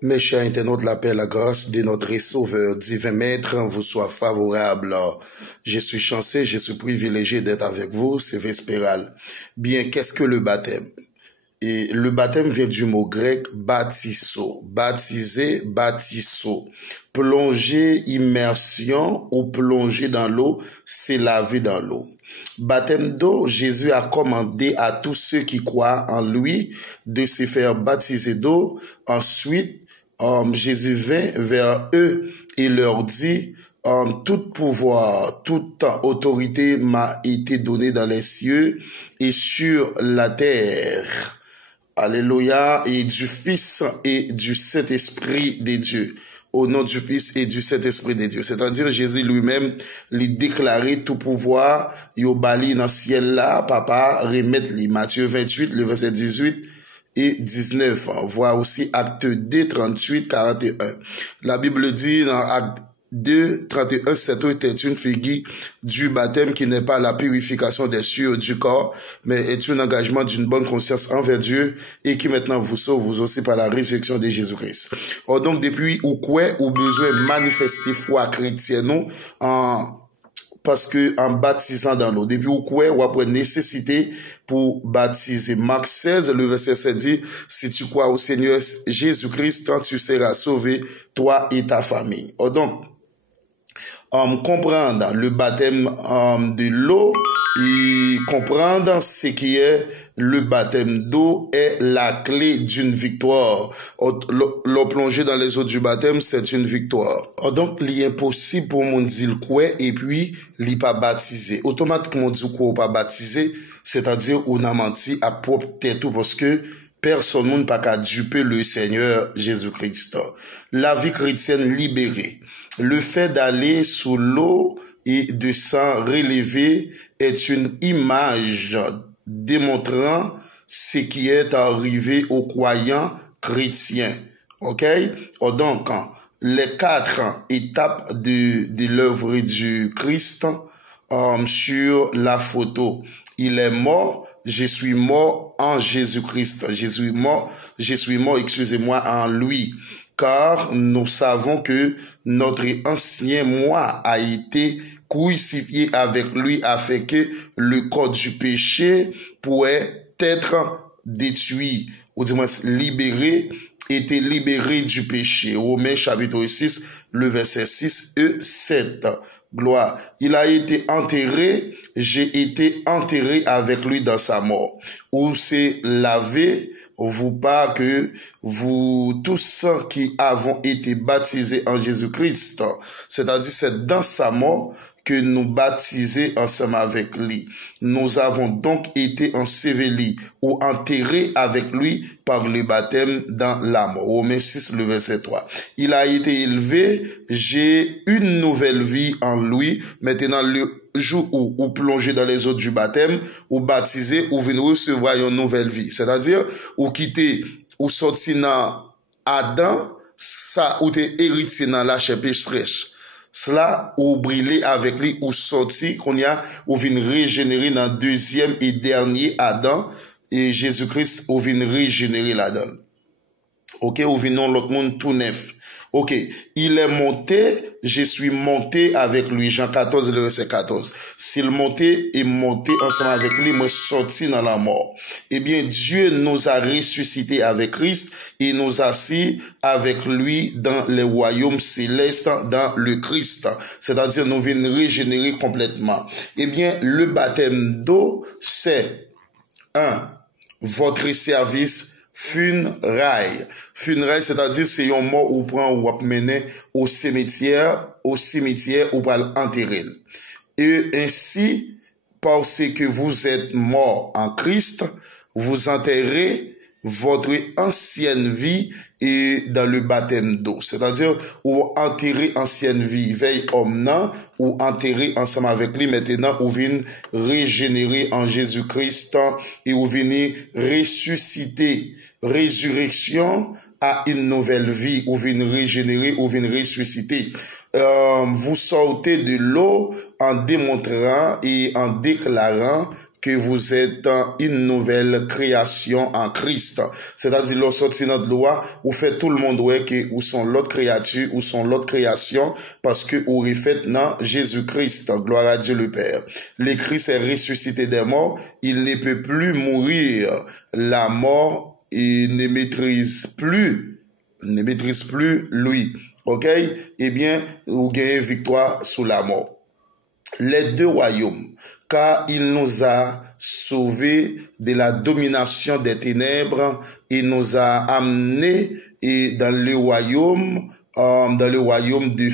Mes chers internautes, la paix, la grâce de notre Sauveur divin Maître vous soit favorable. Je suis chanceux, je suis privilégié d'être avec vous, c'est Vespéral. Bien, qu'est-ce que le baptême? Et le baptême vient du mot grec baptiso, baptiser, baptiso. Plonger, immersion ou plonger dans l'eau, c'est laver dans l'eau. Baptême d'eau, Jésus a commandé à tous ceux qui croient en lui de se faire baptiser d'eau. Ensuite, Jésus vint vers eux et leur dit, tout pouvoir, toute autorité m'a été donnée dans les cieux et sur la terre. Alléluia, et du Fils et du Saint-Esprit de Dieu. Au nom du Fils et du Saint-Esprit de Dieu. C'est-à-dire, Jésus lui-même, lui déclarait tout pouvoir, yo bali dans le ciel là, papa, remettre lui. Matthieu 28, le verset 18 et 19. Voir aussi Acte 2, 38, 41. La Bible dit dans Acte 2, 31, cette eau était une figure du baptême qui n'est pas la purification des cieux du corps, mais est un engagement d'une bonne conscience envers Dieu et qui maintenant vous sauve vous aussi par la résurrection de Jésus-Christ. Or donc, depuis ou quoi, ou besoin manifester foi chrétienne, parce que en baptisant dans l'eau, depuis ou quoi, ou après nécessité pour baptiser. Marc 16, le verset 7 dit, si tu crois au Seigneur Jésus-Christ, tu seras sauvé, toi et ta famille. Or donc, comprendre le baptême de l'eau et comprendre ce qui est le baptême d'eau est la clé d'une victoire. Le plonger dans les eaux du baptême, c'est une victoire. Donc, il est impossible pour mon dire quoi et puis il pas baptisé. Automatiquement, dit quoi pas baptisé, c'est-à-dire on a menti à propre tête tout parce que personne ne peut pas duper le Seigneur Jésus-Christ. La vie chrétienne libérée. Le fait d'aller sous l'eau et de s'en relever est une image démontrant ce qui est arrivé aux croyants chrétiens. OK? Donc, les 4 étapes de l'œuvre du Christ sur la photo. Il est mort, je suis mort en Jésus-Christ. Je suis mort, excusez-moi, en lui. Car nous savons que notre ancien moi a été crucifié avec lui afin que le corps du péché pourrait être détruit, ou du moins libéré, était libéré du péché. Romains chapitre 6, le verset 6 et 7. Gloire. Il a été enterré, j'ai été enterré avec lui dans sa mort. Où c'est lavé, vous pas que vous tous qui avons été baptisés en Jésus-Christ, c'est-à-dire c'est dans sa mort que nous baptisés ensemble avec lui. Nous avons donc été ensevelis ou enterrés avec lui par le baptême dans la mort. Romains 6, le verset 3. Il a été élevé, j'ai une nouvelle vie en lui. Maintenant, le jour où vous plongez dans les eaux du baptême, ou baptisé, ou venez recevoir une nouvelle vie. C'est-à-dire, ou quitter, ou sortir dans Adam, ça, ou t'es hérité dans la chair pécheresse. Cela, ou brûler avec lui, ou sortir, qu'on y a, ou vient régénérer dans deuxième et dernier Adam, et Jésus-Christ, ou vient régénérer la donne. Ok, ou vient l'autre monde tout neuf. Ok, il est monté, je suis monté avec lui. Jean 14, le verset 14. S'il montait et monté ensemble avec lui, moi sorti dans la mort. Eh bien, Dieu nous a ressuscités avec Christ et nous a assis avec lui dans les royaumes célestes dans le Christ. C'est-à-dire, nous venons régénérer complètement. Eh bien, le baptême d'eau, c'est votre service funérailles. Funérailles, c'est-à-dire c'est un mort ou prend ou mener au cimetière ou pour l'enterrer. Et ainsi, parce que vous êtes mort en Christ, vous enterrez votre ancienne vie et dans le baptême d'eau. C'est-à-dire, ou enterrer ancienne vie, veille homme nan, ou enterrer ensemble avec lui, maintenant, ou venez régénérer en Jésus-Christ, et ou venez ressusciter, résurrection à une nouvelle vie, ou venez régénérer, ou venez ressusciter. Vous sortez de l'eau en démontrant et en déclarant que vous êtes une nouvelle création en Christ. C'est-à-dire, lorsque dans la loi, vous faites tout le monde ouais que vous sont l'autre créature, ou sont l'autre création, parce que vous refaites dans Jésus-Christ. Gloire à Dieu le Père. Le Christ est ressuscité des morts. Il ne peut plus mourir. La mort, il ne maîtrise plus lui. Ok? Eh bien, vous gagnez victoire sous la mort. Les deux royaumes, car il nous a sauvés de la domination des ténèbres et nous a amenés dans le royaume du